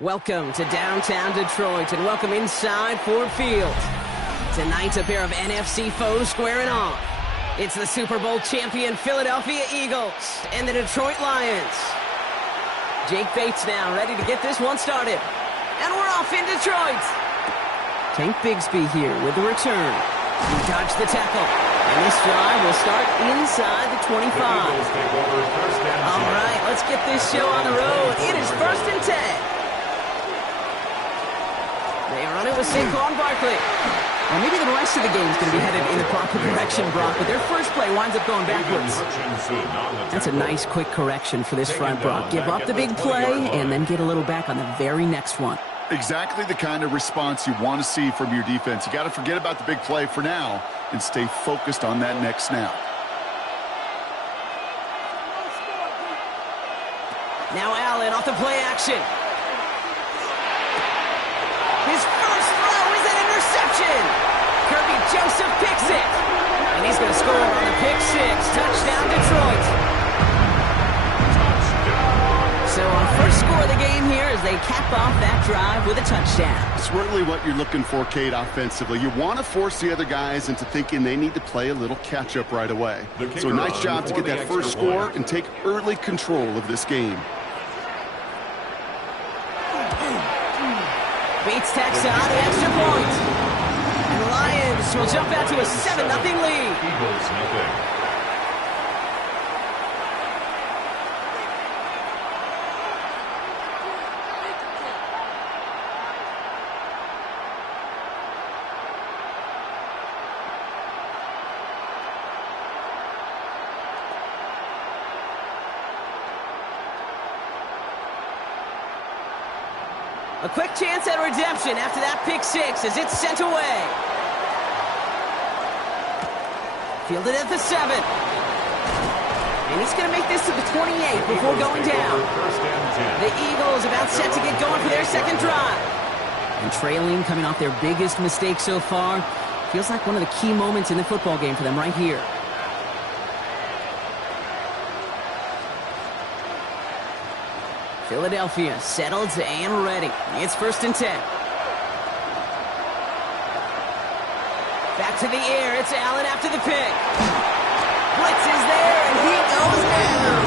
Welcome to downtown Detroit and welcome inside Ford Field. Tonight, a pair of NFC foes squaring off. It's the Super Bowl champion Philadelphia Eagles and the Detroit Lions. Jake Bates now ready to get this one started. And we're off in Detroit. Tank Bigsby here with the return. He dodged the tackle. And this drive will start inside the 25. All right, let's get this show on the road. It is 1st and 10. They are on it with Saquon Barkley. Well, maybe the rest of the game is going to be headed in the proper direction, Brock, but their first play winds up going backwards. That's a nice, quick correction for this front, Brock. Give up the big play and then get a little back on the very next one. Exactly the kind of response you want to see from your defense. You got to forget about the big play for now and stay focused on that next snap. Now Allen off the play action. His first throw is an interception. Kirby Joseph picks it. And he's going to score on the pick six. Touchdown, Detroit. So our first score of the game here as they cap off that drive with a touchdown. It's really what you're looking for, Kate, offensively. You want to force the other guys into thinking they need to play a little catch-up right away. So nice job to get that first score and take early control of this game. Bates tacks on the extra point. And the Lions will jump out to a 7-0 lead. Eagles, nothing. A quick chance at redemption after that pick six as it's sent away. Fielded at the 7. And he's going to make this to the 28 before going down. The Eagles about set to get going for their second drive. And trailing, coming off their biggest mistake so far. Feels like one of the key moments in the football game for them right here. Philadelphia settled and ready. It's 1st and 10. Back to the air. It's Allen after the pick. Blitz is there, and he goes down.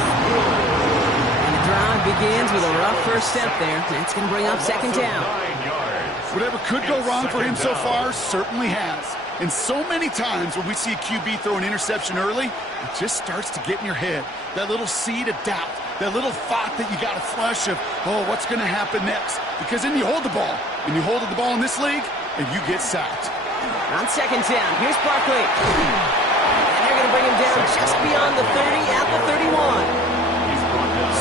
And the drive begins with a rough first step there. That's going to bring up 2nd down. Whatever could go wrong for him so far certainly has. And so many times when we see a QB throw an interception early, it just starts to get in your head. That little seed of doubt. That little thought that you got a flush of, oh, what's going to happen next? Because then you hold the ball, and you hold the ball in this league, and you get sacked. On 2nd down, here's Barkley. And they're going to bring him down just beyond the 30 at the 31.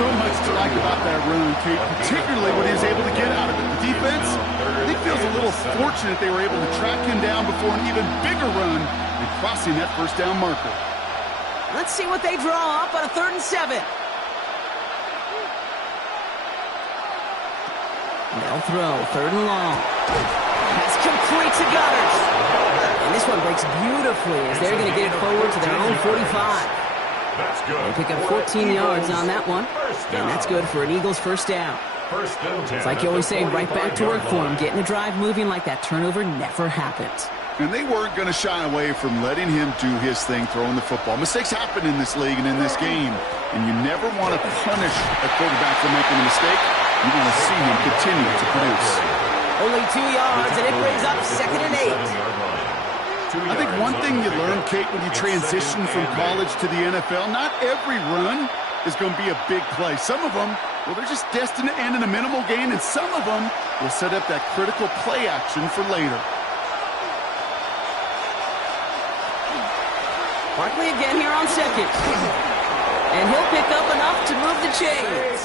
So much to like about that run, Kate, particularly what he was able to get out of it. The defense, I think, feels a little fortunate they were able to track him down before an even bigger run and crossing that 1st down marker. Let's see what they draw up on a 3rd and 7. They'll throw, 3rd and long. That's complete to Goddard. And this one breaks beautifully as they're going to get it forward to their own 45. That's good. They pick up 14 yards on that one. And that's good for an Eagles 1st down. It's like you always say, right back to work for him. Getting the drive moving like that turnover never happened. And they weren't going to shy away from letting him do his thing throwing the football. Mistakes happen in this league and in this game. And you never want to punish a quarterback for making a mistake. You want to see him continue to produce. Only 2 yards, and it brings up 2nd and 8. I think one thing you learn, Kate, when you transition from college to the NFL, not every run is going to be a big play. Some of them, well, they're just destined to end in a minimal gain, and some of them will set up that critical play action for later. Barkley again here on 2nd. And he'll pick up enough to move the chains.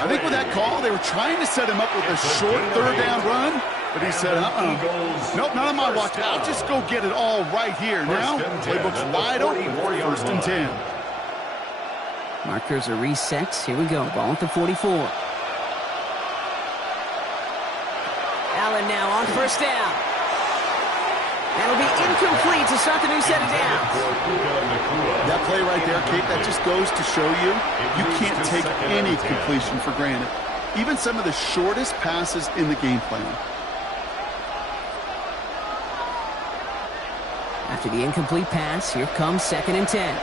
I think with that call, they were trying to set him up with a short 3rd down run, but he said, nope, not on my watch. I'll just go get it all right here. Now, playbook's wide open for 1st and 10. Markers are reset. Here we go. Ball at the 44. Allen now on 1st down. That'll be incomplete to start the new set of downs. That play right there, Kate, that just goes to show you, you can't take any completion for granted. even some of the shortest passes in the game plan. After the incomplete pass, here comes 2nd and 10.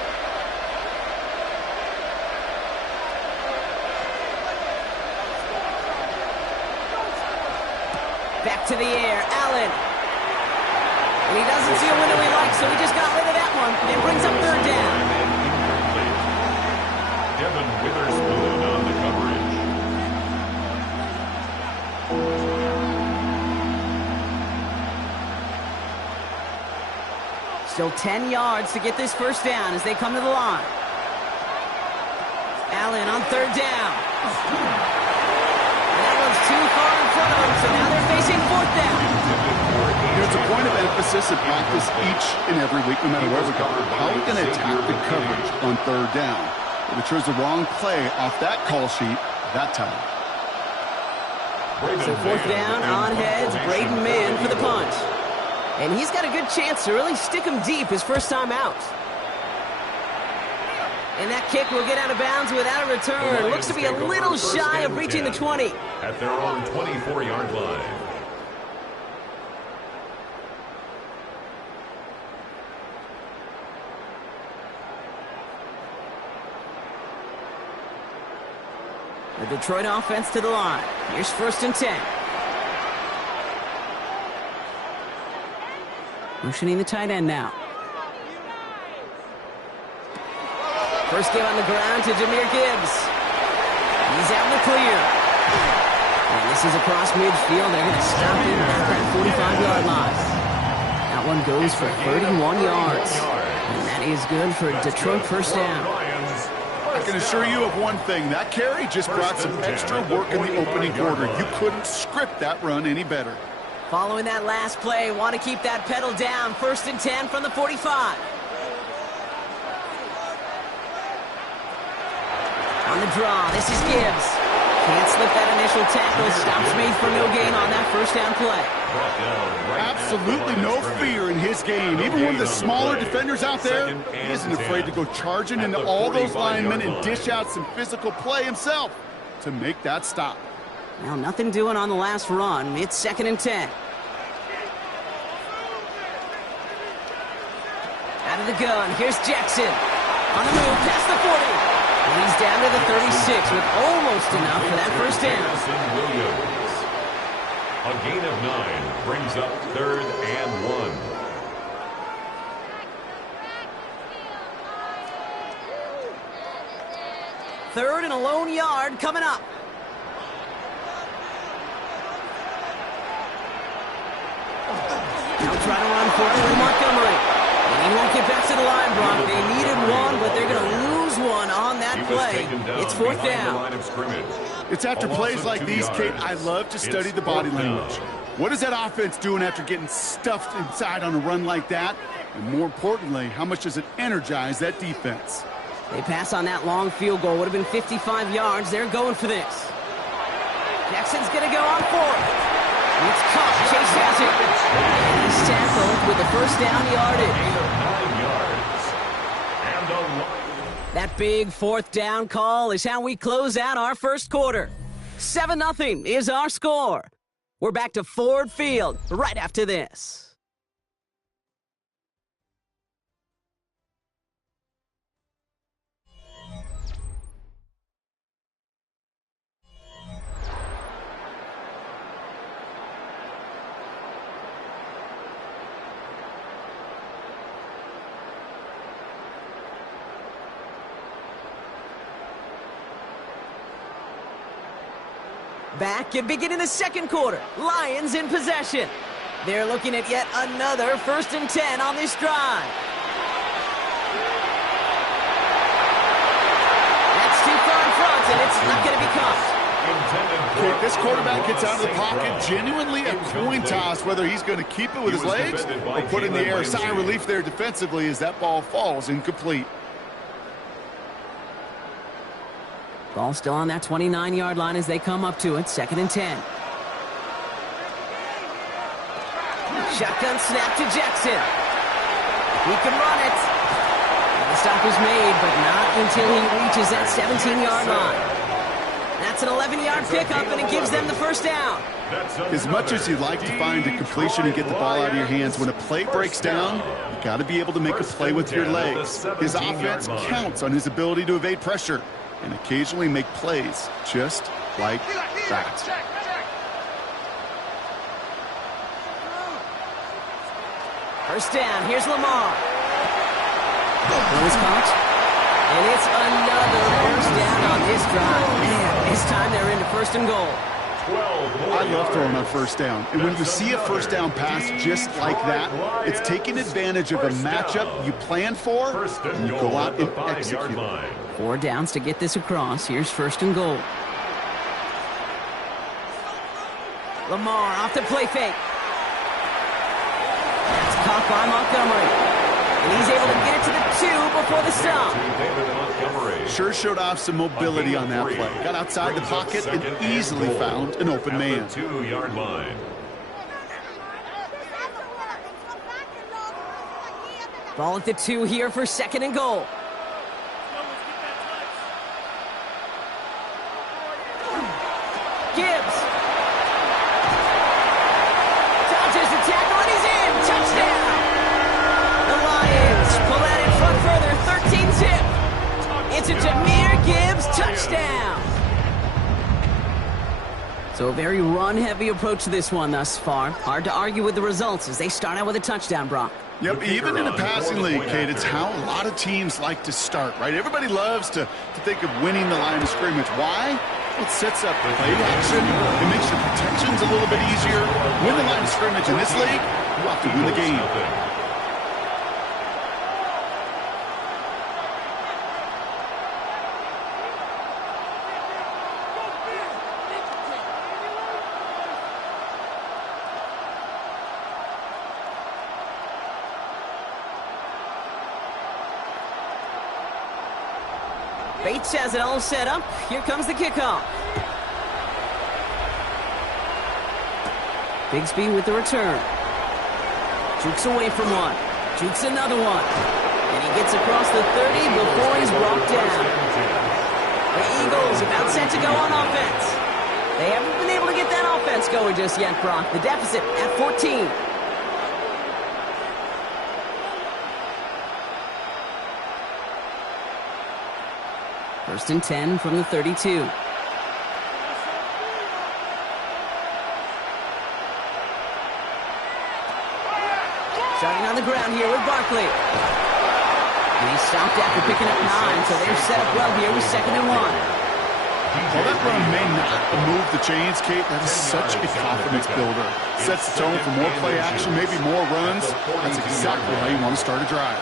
Back to the air, Allen. And he doesn't see a window he likes, so he just got rid of that one and brings up 3rd down. Devin Witherspoon on the coverage. Still 10 yards to get this 1st down as they come to the line. Allen on 3rd down. And that one's too far in front of him, so now they're facing 4th down. There's a point of emphasis in practice each and every week, no matter where we go. How are we going to attack the coverage on 3rd down? If we chose the wrong play off that call sheet that time. So 4th down, on heads, Braden Mann for the punt. And he's got a good chance to really stick him deep his first time out. And that kick will get out of bounds without a return. Looks to be a little shy of reaching the 20. At their own 24-yard line. The Detroit offense to the line. Here's 1st and 10. Motioning the tight end now. First give on the ground to Jahmyr Gibbs. He's out in the clear. And this is across midfield. They're going to stop him at that 45-yard line. That one goes for 31 yards. And that is good for Detroit 1st down. I can assure you of one thing. That carry just brought some extra work in the opening quarter. You couldn't script that run any better. Following that last play, want to keep that pedal down. 1st and 10 from the 45. On the draw, this is Gibbs. Can't slip that initial tackle. Stops made for no gain on that 1st down play. Absolutely no fear in his game. Even one of the smaller defenders out there, he isn't afraid to go charging into all those linemen and dish out some physical play himself to make that stop. Well, nothing doing on the last run. It's 2nd and 10. Out of the gun, here's Jackson. On the move, past the 40. And he's down to the 36 with almost enough for that 1st down. A gain of 9 brings up 3rd and 1. Third and a lone yard coming up. Now try to run for it with Montgomery. And he won't get back to the line, Brock. They needed one, but they're going to lose one on that play. It's 4th down. It's after plays like these, Kate, I love to study the body language. What is that offense doing after getting stuffed inside on a run like that? And more importantly, how much does it energize that defense? They pass on that long field goal. Would have been 55 yards. They're going for this. Jackson's going to go on 4th. It's caught. Chase has it. And he's tackled with the 1st down yardage. That big 4th down call is how we close out our 1st quarter. 7-0 is our score. We're back to Ford Field right after this. Back and beginning the 2nd quarter. Lions in possession. They're looking at yet another 1st and 10 on this drive. That's too far in front, and it's not going to be caught. Okay, this quarterback gets out of the pocket, genuinely a coin toss, whether he's going to keep it with his legs or put in the air. Sigh of relief there defensively as that ball falls incomplete. Ball still on that 29-yard line as they come up to it. 2nd and 10. Shotgun snap to Jackson. He can run it. The stop is made, but not until he reaches that 17-yard line. That's That's an 11-yard pickup, and it gives them the first down. As much as you'd like to find a completion and get the ball out of your hands, when a play breaks down, you got to be able to make a play with your legs. His offense counts on his ability to evade pressure and occasionally make plays just like that. First down, here's Lamar. Throw is caught. And it's another first down on this drive. Man, this time they're into first and goal. I love throwing on first down. And when you see a first down pass just like that, it's taking advantage of a matchup you plan for, and you go out and execute. 4 downs to get this across. Here's first and goal. Lamar off the play fake. That's caught by Montgomery. And he's able to get it to the 2 before the stop. Sure showed off some mobility on that play. Got outside the pocket and easily found an open man. 2-yard line. Ball at the 2 here for second and goal. Gibbs. Dodges the tackle and he's in. Touchdown. The Lions pull that in front further. 13-zip. It's a Jahmyr Gibbs touchdown. So a very run-heavy approach to this one thus far. Hard to argue with the results as they start out with a touchdown, Brock. Yep, even in a passing league, Kate, it's how a lot of teams like to start, right? Everybody loves to think of winning the line of scrimmage. Why? It sets up play action. It makes your protections a little bit easier. Win the line of scrimmage in this league, you have to win the game. Bates has it all set up. Here comes the kickoff. Bigsby with the return. Jukes away from one. Jukes another one. And he gets across the 30 before he's brought down. The Eagles about set to go on offense. They haven't been able to get that offense going just yet, Brock. The deficit at 14. First and 10 from the 32. Starting on the ground here with Barkley. And he stopped after picking up 9, so they're set up well here with second and 1. Well, that run may not move the chains, Kate. That is such a confidence builder. Sets the tone for more play action, maybe more runs. That's exactly how you want to start a drive.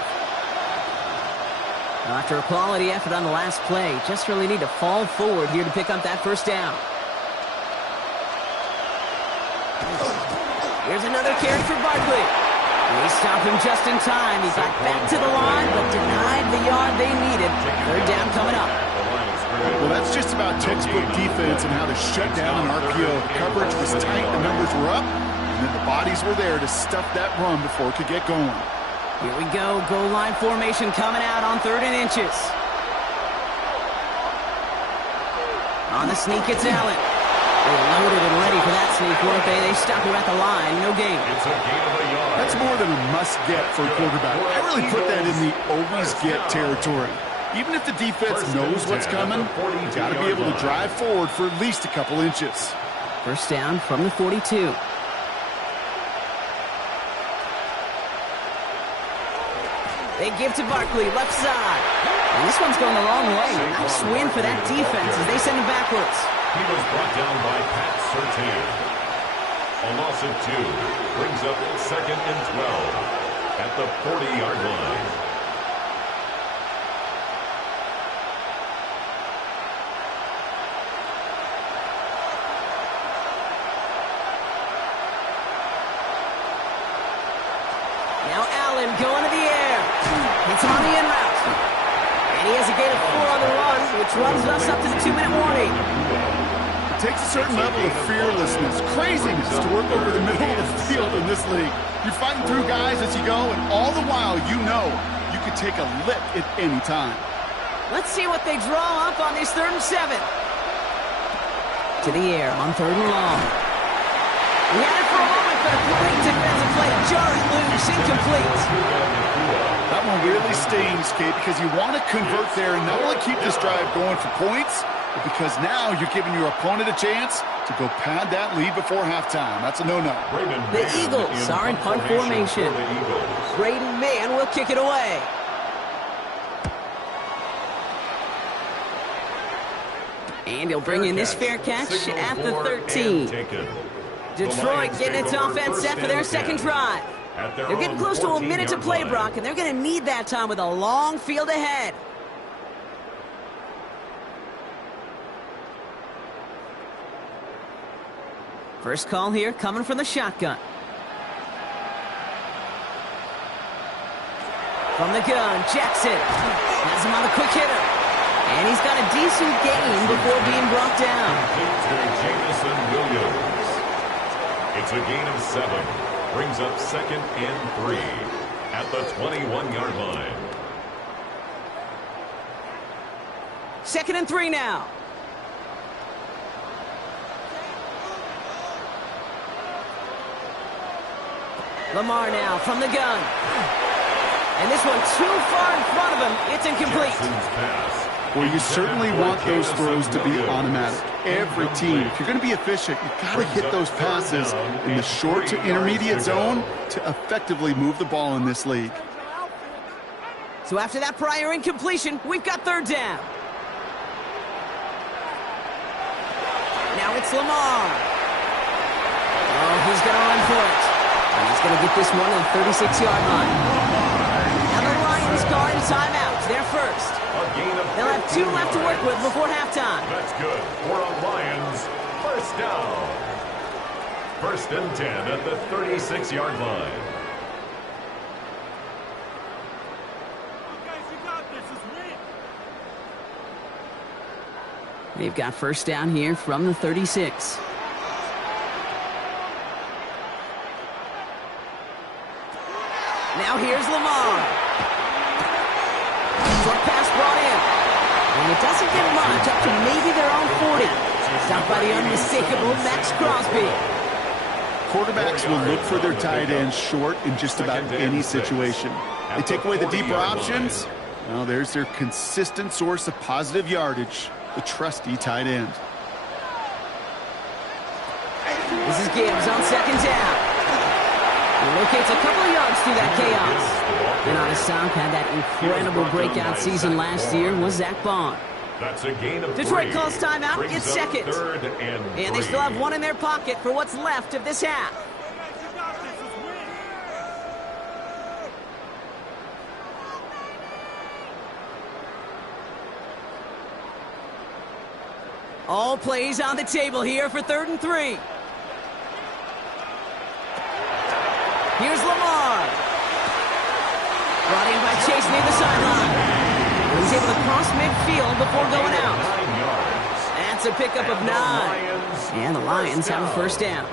After a quality effort on the last play, just really need to fall forward here to pick up that first down. Here's another carry for Barkley. They stopped him just in time. He got back to the line, but denied the yard they needed. Third down coming up. Well, that's just about textbook defense and how to shut down an RPO. The coverage was tight, the numbers were up, and then the bodies were there to stuff that run before it could get going. Here we go. Goal line formation coming out on 3rd and inches. On the sneak, it's Allen. They're loaded and ready for that sneak, weren't they? They stop him at the line. No gain. It's a gain of a yard. That's more than a must-get for a quarterback. I really put that in the always-get territory. Even if the defense knows what's coming, you got to be able to drive forward for at least a couple inches. First down from the 42. They give to Barkley, left side. And this one's going the wrong way. Nice win for that defense as they send him backwards. He was brought down by Pat Surtain. A loss of 2 brings up 2nd and 12 at the 40-yard line. Now Allen going to the air. It's on the in route. And he has a gain of 4 on the run, which runs us up to the 2-minute warning. It takes a certain level of fearlessness, craziness to work over the middle of the field in this league. You're fighting through guys as you go, and all the while you know you could take a lick at any time. Let's see what they draw up on this 3rd and 7. To the air on 3rd and long. He had it for a moment, but a great defensive play to jar it loose. Incomplete. That one really stings, Kate, because you want to convert there and not only keep this drive going for points, but because now you're giving your opponent a chance to go pad that lead before halftime. That's a no-no. The Eagles are in punt formation. Braden Mann will kick it away. And he'll bring in this fair catch at the 13. Detroit getting its offense set for their second drive. They're getting close to a minute to play, Brock, and they're going to need that time with a long field ahead. First call here coming from the shotgun. From the gun, Jackson has him on the quick hitter. And he's got a decent gain before being brought down. Jameson Williams. It's a gain of 7. Brings up 2nd and 3 at the 21-yard line. 2nd and 3 now. Lamar now from the gun. And this one too far in front of him. It's incomplete. Well, you certainly want those throws to be automatic. Every team, if you're going to be efficient, you've got to hit those passes in the short to intermediate zone to effectively move the ball in this league. So after that prior incompletion, we've got 3rd down. Now it's Lamar. Oh, he's going to run for it. And he's going to get this one on the 36-yard line. Now the Lions call in timeout. They're first. They'll have 2 left to work with before halftime. That's good for a Lions first down. 1st and 10 at the 36-yard line. They've got first down here from the 36. Now here's Lamar. Short pass brought in. And it doesn't get much, up to maybe their own 40. Stopped by the unmistakable Max Crosby. Quarterbacks will look for their tight ends short in just about any situation. They take away the deeper options. Well, there's their consistent source of positive yardage, the trusty tight end. This is Gibbs on 2nd down. He locates a couple of yards through that chaos. And on his side, had that incredible breakout season last year was Zach Bond. That's a gain of 3. Detroit calls timeout. It's 2nd. And they still have 1 in their pocket for what's left of this half. All plays on the table here for 3rd and 3. Here's Lamar. Brought in by Chase near the sideline. He's able to cross midfield before going out. That's a pickup of 9. And the Lions have a first down.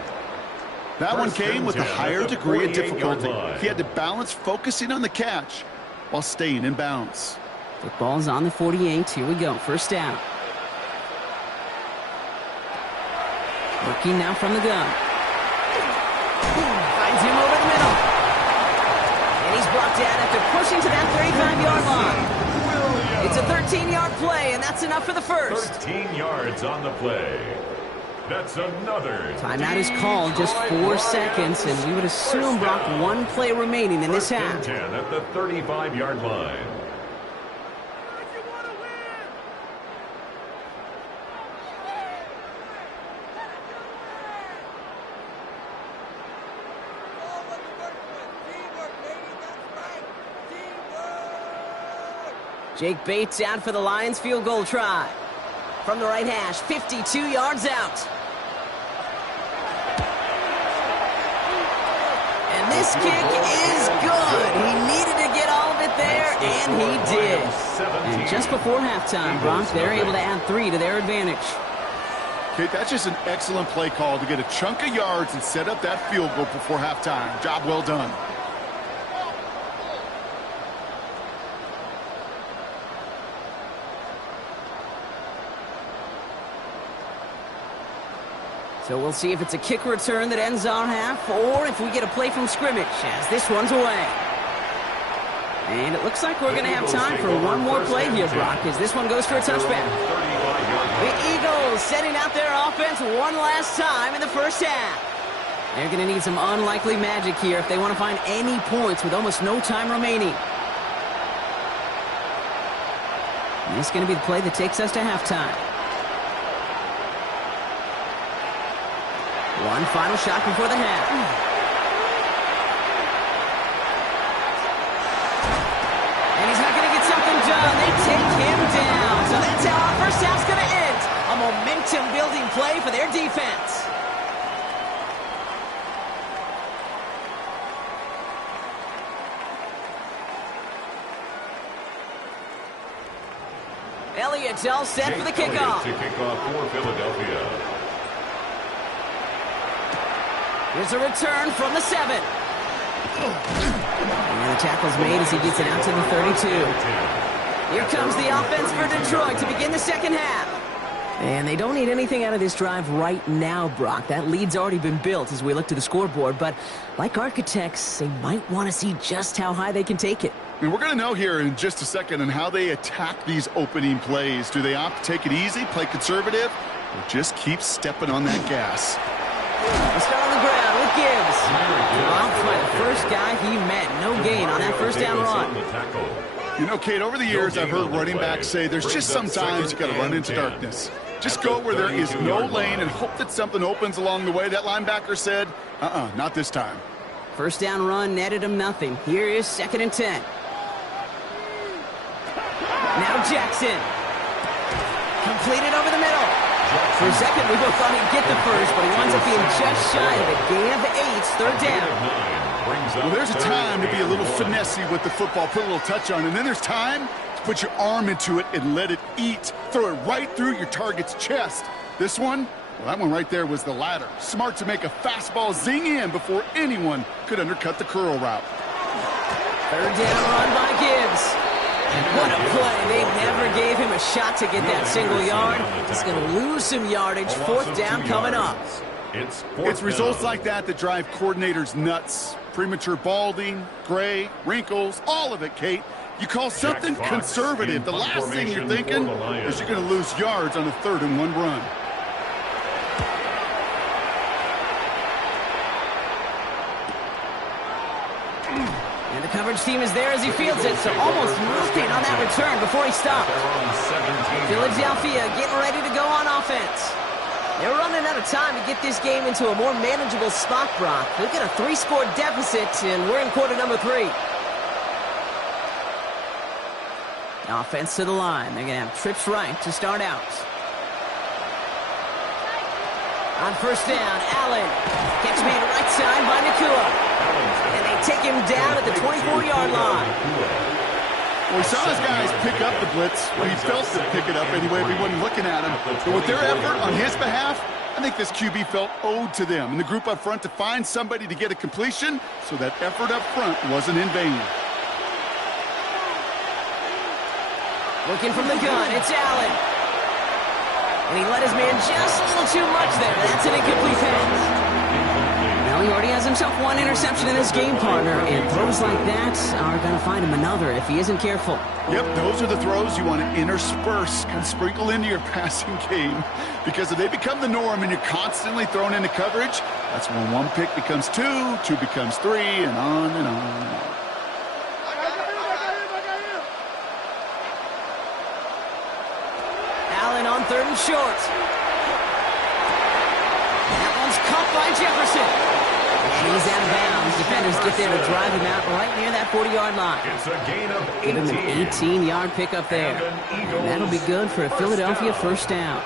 That one came with a higher degree of difficulty. He had to balance focusing on the catch while staying in bounds. Football's on the 48. Here we go. First down. Working now from the gun. Finds him over the middle. And he's brought down after pushing to that 35-yard line. It's a 13-yard play, and that's enough for the first. 13 yards on the play. That's another. Timeout is called, just 4 seconds, and we would assume, Brock, 1 play remaining in this half. 10 at the 35-yard line. Jake Bates out for the Lions field goal try. From the right hash, 52 yards out. And this kick is good. He needed to get all of it there, and he did. And just before halftime, Brock, they're able to add 3 to their advantage. Okay, that's just an excellent play call to get a chunk of yards and set up that field goal before halftime. Job well done. So we'll see if it's a kick return that ends our half, or if we get a play from scrimmage, as this one's away. And it looks like we're going to have time for one more play here, Brock, as this one goes for a touchback. The Eagles setting out their offense one last time in the first half. They're going to need some unlikely magic here if they want to find any points with almost no time remaining. And this is going to be the play that takes us to halftime. One final shot before the half. And he's not going to get something done. They take him down. So that's how our first half's going to end. A momentum-building play for their defense. Elliott's all set for the kickoff. To kick off for Philadelphia. Here's a return from the 7. And the tackle's made as he gets it out to the 32. Here comes the offense for Detroit to begin the second half. And they don't need anything out of this drive right now, Brock. That lead's already been built as we look to the scoreboard. But like architects, they might want to see just how high they can take it. And we're going to know here in just a second on how they attack these opening plays. Do they opt to take it easy, play conservative, or just keep stepping on that gas? Let's start on the ground with Gibbs. Blocked by the first guy he met. No gain on that first down run. You know, Kate, over the years I've heard running backs say there's just sometimes you got to run into darkness. Just go where there is no lane and hope that something opens along the way. That linebacker said, not this time. First down run netted him nothing. Here is 2nd and 10. Now Jackson. Completed over the middle. For a second, we both thought he'd get the first, but he winds up being just shy of it. Gain of 8, third down. Well, there's a time to be a little finessey with the football, put a little touch on, and then there's time to put your arm into it and let it eat. Throw it right through your target's chest. This one, well, that one right there was the latter. Smart to make a fastball zing in before anyone could undercut the curl route. Third down run by Gibbs. What a play. They never gave him a shot to get that single yard. He's going to lose some yardage. Fourth down coming up. It's results like that that drive coordinators nuts. Premature balding, gray, wrinkles, all of it, Kate. You call something conservative. The last thing you're thinking is you're going to lose yards on a 3rd and 1 run. And the coverage team is there as he fields it, so almost nothing on that return before he stopped. Philadelphia getting ready to go on offense. They're running out of time to get this game into a more manageable spot, Brock. They've got a 3-score deficit, and we're in quarter number 3. Offense to the line. They're going to have trips right to start out. On first down, Allen. Catch made right side by Nacua. And they take him down at the 24-yard line. Well, we saw his guys pick up the blitz. Well, he felt to pick it up anyway, we wasn't looking at him. But with their effort on his behalf, I think this QB felt owed to them and the group up front to find somebody to get a completion, so that effort up front wasn't in vain. Looking from the gun, it's Allen. And he let his man just a little too much there. That's an incomplete pass. Well, he already has himself one interception in this game, partner, and throws like that are going to find him another if he isn't careful. Yep, those are the throws you want to intersperse and sprinkle into your passing game, because if they become the norm and you're constantly thrown into coverage, that's when 1 pick becomes 2, 2 becomes 3, and on and on and on. Allen on 3rd and short. That one's caught by Jefferson. And he's out of bounds. Defenders get there to drive him out right near that 40-yard line. It's a gain of 18. Give him an 18-yard pickup there. And that'll be good for a Philadelphia first down.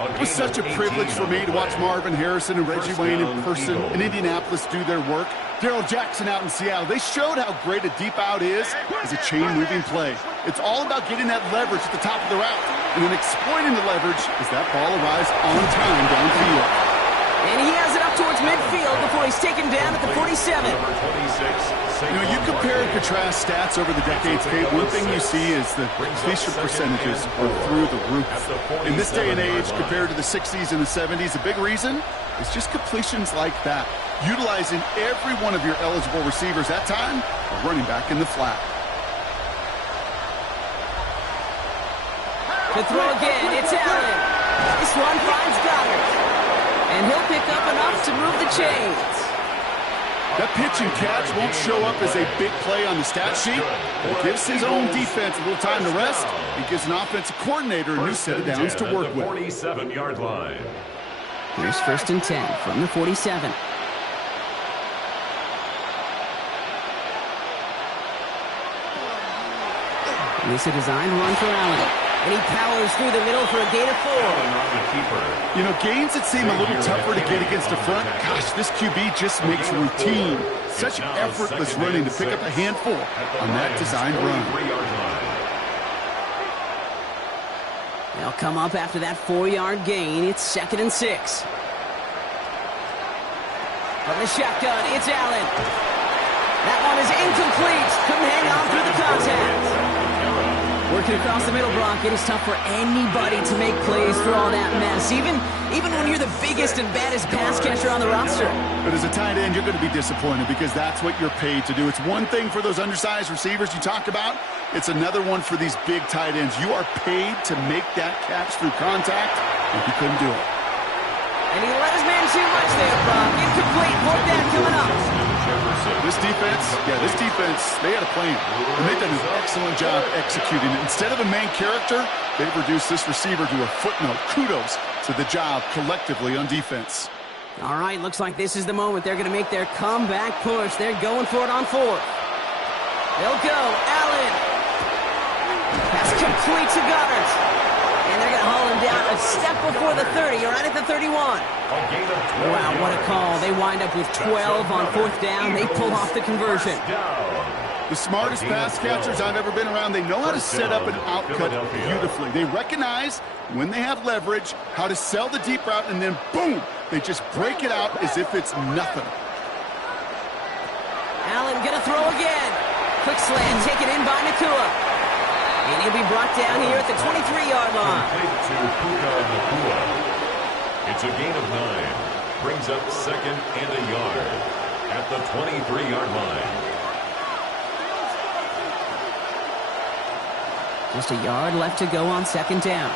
It was such a privilege for me to watch Marvin Harrison and Reggie Wayne in person in Indianapolis do their work. Darrell Jackson out in Seattle. They showed how great a deep out is as a chain-moving play. It's all about getting that leverage at the top of the route, and then exploiting the leverage as that ball arrives on time downfield. And he has it up out towards midfield before he's taken down at the 47. Number 26, You know, you compare and contrast stats over the decades, Kate. One thing you see is the completion percentages are through the roof. In this day and age, compared to the 60s and the 70s, the big reason is just completions like that. Utilizing every one of your eligible receivers that time, a running back in the flat. To throw again, it's Allen. This one finds Goddard. And he'll pick up enough to move the chains. That pitch and catch won't show up as a big play on the stat sheet, but it gives his own defense a little time to rest and gives an offensive coordinator a new set of downs to work with. 47-yard line. Here's 1st and 10 from the 47. And this is a designed run for Allen. And he powers through the middle for a gain of 4. You know, gains that seem a little tougher to get against the front, gosh, this QB just makes routine. Such effortless running to pick up a handful on that designed run. They'll come up after that 4-yard gain. It's 2nd and 6. From the shotgun, it's Allen. That one is incomplete. Couldn't hang on through the contact. Working across the middle, Brock, it is tough for anybody to make plays through all that mess, even when you're the biggest and baddest pass catcher on the roster. But as a tight end, you're going to be disappointed because that's what you're paid to do. It's one thing for those undersized receivers you talk about. It's another one for these big tight ends. You are paid to make that catch through contact, and he couldn't do it. And he let his man too much there, Brock. Incomplete. More down coming up. This defense, they had a plan, and they've done an excellent job executing it. Instead of a main character, they've reduced this receiver to a footnote. Kudos to the job collectively on defense. All right, looks like this is the moment they're going to make their comeback push. They're going for it on 4th. They'll go. Allen. Pass complete to Goddard. And they're going to haul him down a step before the 30, right at the 31. Wow, what a call. They wind up with 12 on 4th down. They pull off the conversion. The smartest pass catchers I've ever been around, they know how to set up an outcut beautifully. They recognize when they have leverage, how to sell the deep route, and then boom, they just break it out as if it's nothing. Allen going to throw again. Quick slant taken in by Nacua. And he'll be brought down here at the 23-yard line. It's a gain of 9. Brings up 2nd and a yard at the 23-yard line. Just a yard left to go on 2nd down.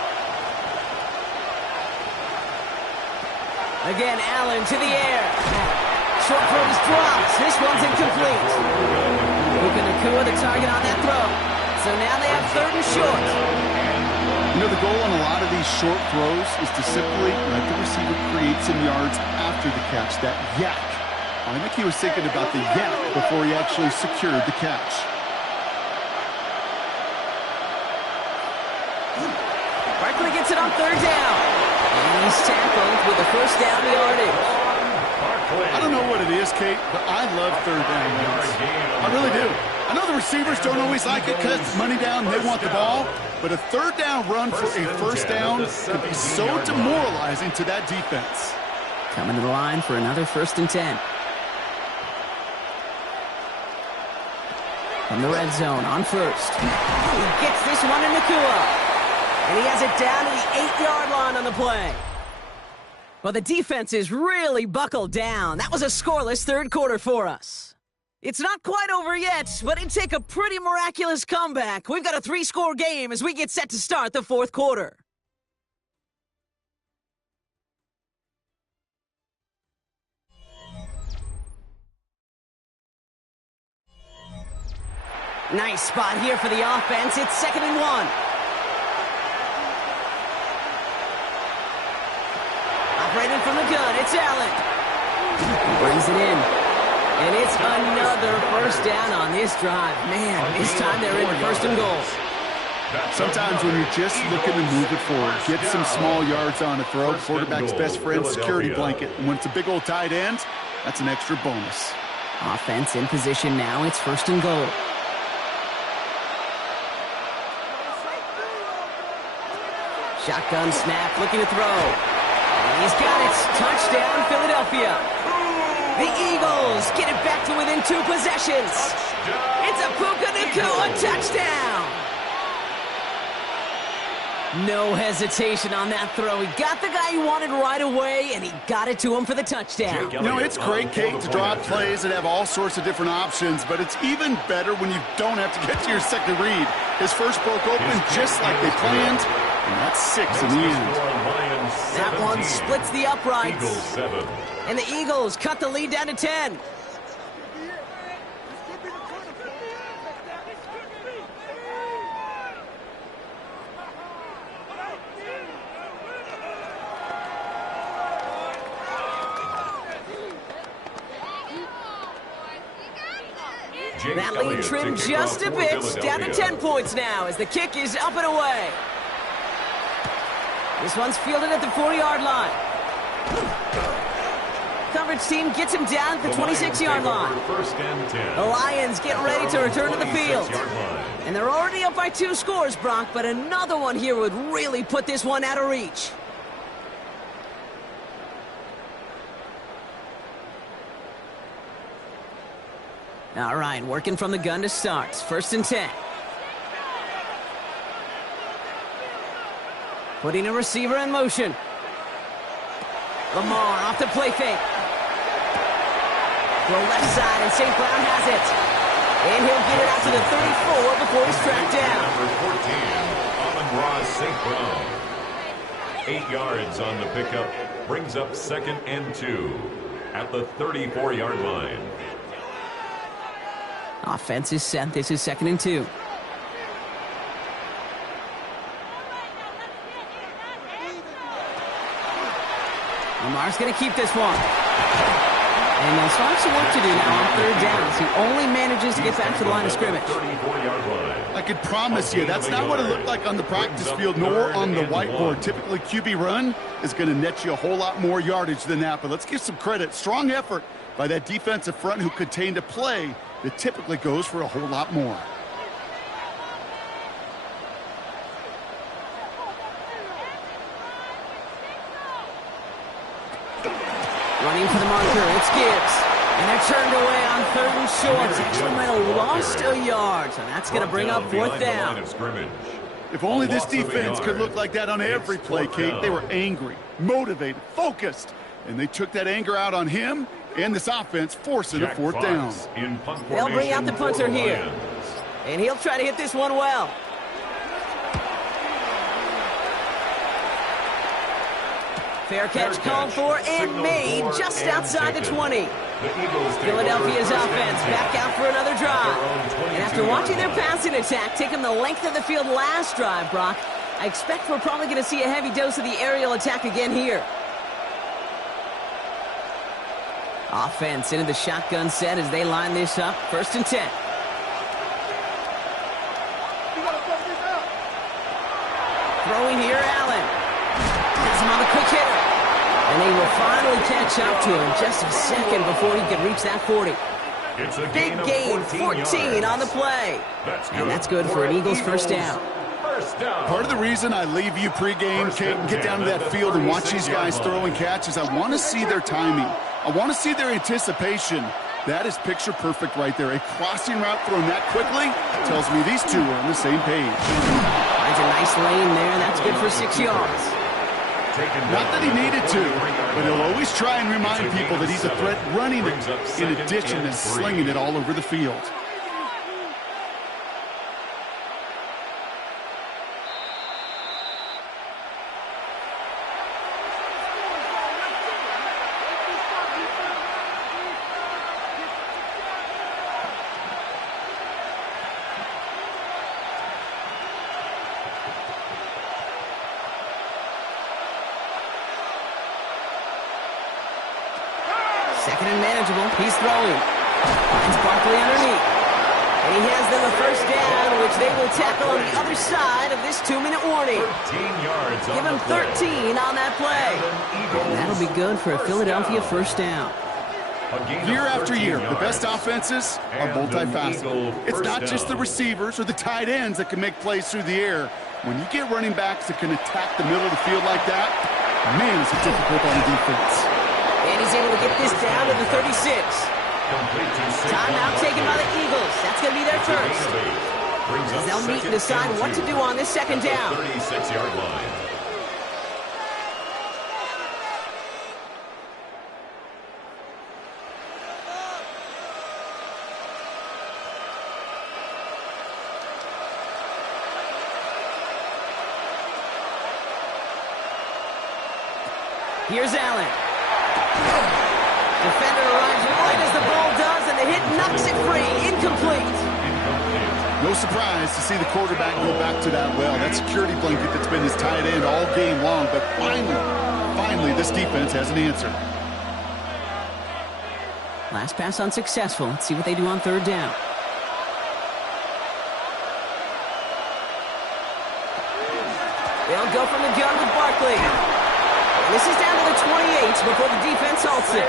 Again, Allen to the air. Short throw is dropped. This one's incomplete. Puka Nacua, the target on that throw. So now they have 3rd and short. You know, the goal on a lot of these short throws is to simply let the receiver create some yards after the catch, that yak. I think he was thinking about the yak before he actually secured the catch. Barkley gets it on 3rd down. And he's tackled with the 1st down yardage. I don't know what it is, Kate, but I love 3rd down runs. I really do. I know the receivers don't always like it because it's money down and they want the ball, but a 3rd down run for a 1st down can be so demoralizing to that defense. Coming to the line for another 1st and 10. From the red zone on 1st. He gets this one to Nacua. And he has it down to the 8-yard line on the play. Well, the defense is really buckled down. That was a scoreless 3rd quarter for us. It's not quite over yet, but it'd take a pretty miraculous comeback. We've got a 3-score game as we get set to start the 4th quarter. Nice spot here for the offense. It's 2nd and 1. Operating from the gun, it's Allen. He brings it in. And it's another 1st down on this drive. Man, this time they're in 1st and goal. Sometimes when you're just looking to move it forward, get some small yards on a throw, quarterback's best friend, security blanket. And when it's a big old tight end, that's an extra bonus. Offense in position now. It's 1st and goal. Shotgun snap, looking to throw. He's got it. Touchdown, Philadelphia. The Eagles get it back to within 2 possessions. It's a Puka Nacua touchdown. No hesitation on that throw. He got the guy he wanted right away, and he got it to him for the touchdown. You know, it's great, Kate, to draw plays and have all sorts of different options, but it's even better when you don't have to get to your second read. His first broke open just like they planned, and that's 6 in the end. That one splits the uprights. Eagles 7. And the Eagles cut the lead down to 10. That lead trimmed just a bit, down to 10 points now as the kick is up and away. This one's fielded at the 40-yard line. Coverage team gets him down at the 26-yard line. First and 10. The Lions get ready to return to the field. And they're already up by 2 scores, Brock, but another one here would really put this one out of reach. All right, working from the gun to start. First and 10. Putting a receiver in motion. Lamar off the play fake. Throw left side, and St. Brown has it. And he'll get it out to the 34 before he's tracked down. Number 14, Amon-Ra St. Brown. 8 yards on the pickup. Brings up 2nd and 2 at the 34-yard line. Offense is set. This is 2nd and 2. Lamar's going to keep this one. And they'll start some work to do now on 3rd down. He only manages to get back to the line of scrimmage. I could promise you, that's not what it looked like on the practice field nor on the whiteboard. Typically, QB run is going to net you a whole lot more yardage than that. But let's give some credit. Strong effort by that defensive front who contained a play that typically goes for a whole lot more. Running for the marker, it's Gibbs. And they're turned away on 3rd and short. Actually might have lost a yard, so that's going to bring up 4th down. If only this defense could look like that on every play, Kate. They were angry, motivated, focused, and they took that anger out on him and this offense, forcing a 4th down. They'll bring out the punter here. And he'll try to hit this one well. Fair catch called for and made just outside the 20. Philadelphia's offense back out for another drive. And after watching their passing attack take them the length of the field last drive, Brock, I expect we're probably going to see a heavy dose of the aerial attack again here. Offense into the shotgun set as they line this up. 1st and 10. Throwing here, Allen. Has him on the quick hitter. And they will finally catch up to him just a second before he could reach that 40. Big gain, 14 on the play. And that's good for an Eagles first down. Part of the reason I leave you pregame, Kate, and get down to that field and watch these guys throw and catch is I want to see their timing. I want to see their anticipation. That is picture perfect right there. A crossing route thrown that quickly tells me these two are on the same page. Finds a nice lane there. That's good for 6 yards. Not that he needed to, but he'll always try and remind people that he's a threat running it in addition to slinging it all over the field. Second and manageable. He's throwing. Finds Barkley underneath. And he has them a first down, which they will tackle on the other side of this 2-minute warning. 13 yards. Give him 13 on that play. And that'll be good for a Philadelphia first down. Year after year, the best offenses are multifaceted. It's not just the receivers or the tight ends that can make plays through the air. When you get running backs that can attack the middle of the field like that, Man, is it difficult on defense. And he's able to get this down to the 36. Timeout taken by the Eagles. That's going to be their first. As they'll meet and decide what to do on this second down. 36-yard line. Here's Allen. Defender arrives right as the ball does, and the hit knocks it free. Incomplete. No surprise to see the quarterback go back to that well. That security blanket that's been his tight end all game long, but finally, this defense has an answer. Last pass unsuccessful. Let's see what they do on third down. They'll go from the gun with Barkley. This is down to the 28 before the defense halts it.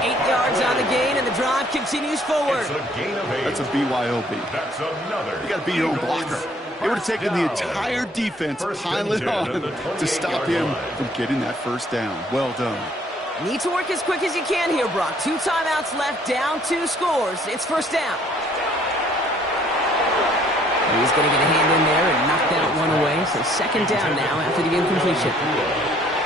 8 yards on the gain, and the drive continues forward. It's a gain of 8. That's a BYOB. That's another. You got to be your own blocker. It would have taken the entire defense piling on to stop him from getting that first down. Well done. Need to work as quick as you can here, Brock. 2 timeouts left, down 2 scores. It's first down. He's going to get a hand in there and knock that one away. So second down now after the incompletion.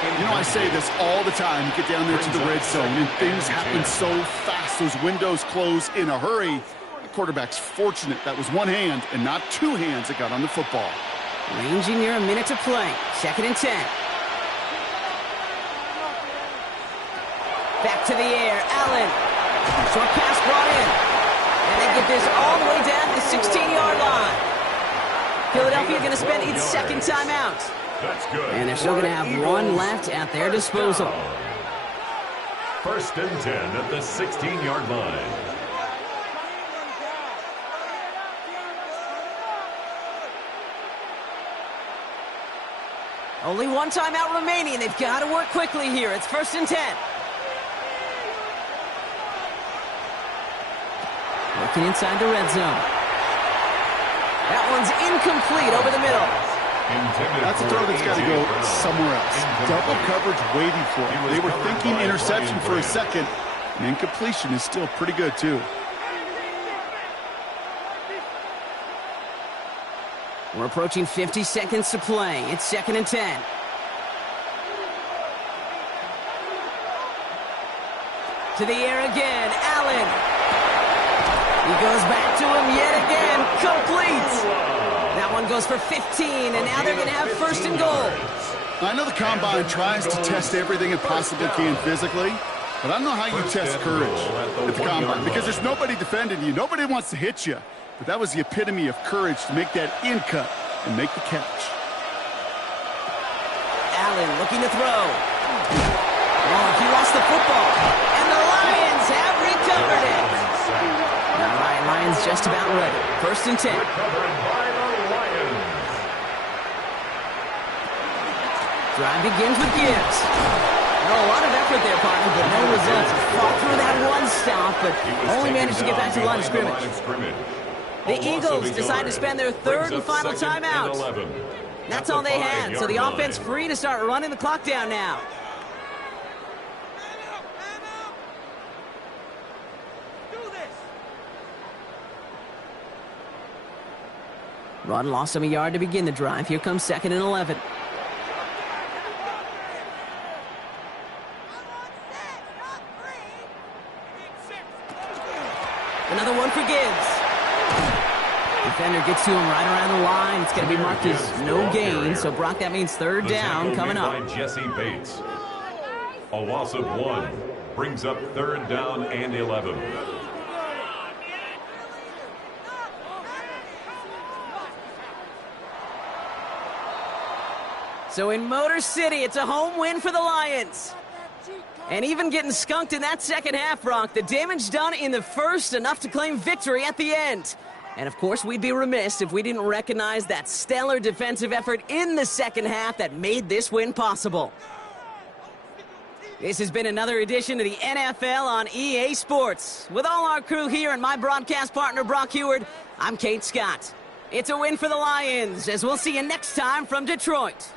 You know, I say this all the time. You get down there to the red zone, and things happen so fast. Those windows close in a hurry. The quarterback's fortunate that was one hand and not 2 hands that got on the football. Ranging near a minute to play. Second and 10. Back to the air. Allen. Short pass brought in. And they get this all the way down to the 16-yard line. Philadelphia going to spend its second timeout. That's good. And they're still going to have one left at their disposal. First and 10 at the 16-yard line. Only one timeout remaining. They've got to work quickly here. It's first and 10. Looking inside the red zone. That one's incomplete over the middle. That's a throw that's got to go somewhere else. Double coverage waiting for it. They were thinking interception for a second, and incompletion is still pretty good, too. We're approaching 50 seconds to play. It's second and 10. To the air again. Allen. He goes back to him yet again. Complete. That one goes for 15, and now they're going to have first and goal. I know the Combine tries to test everything it possibly can physically, but I don't know how you test courage at the Combine because there's nobody defending you. Nobody wants to hit you. But that was the epitome of courage to make that in cut and make the catch. Allen looking to throw. Oh, he lost the football. And the Lions have recovered it. The Lions just about ready. First and 10. Drive begins with Gibbs. Oh, a lot of effort there, partner, but no results. Fought through that one stop, but only managed to get back to the line of scrimmage. The Eagles decide to spend their third and final timeout. That's all they had, so the offense free to start running the clock down now. Run lost him a yard to begin the drive. Here comes second and 11. Another one for Gibbs. Defender gets to him right around the line. It's going to be marked as no gain. So, Brock, that means third down coming up. Jesse Bates. A loss of 1 brings up third down and 11. So in Motor City, it's a home win for the Lions. And even getting skunked in that second half, Brock, the damage done in the first, enough to claim victory at the end. And of course, we'd be remiss if we didn't recognize that stellar defensive effort in the second half that made this win possible. This has been another edition of the NFL on EA Sports. With all our crew here and my broadcast partner, Brock Huard, I'm Kate Scott. It's a win for the Lions, as we'll see you next time from Detroit.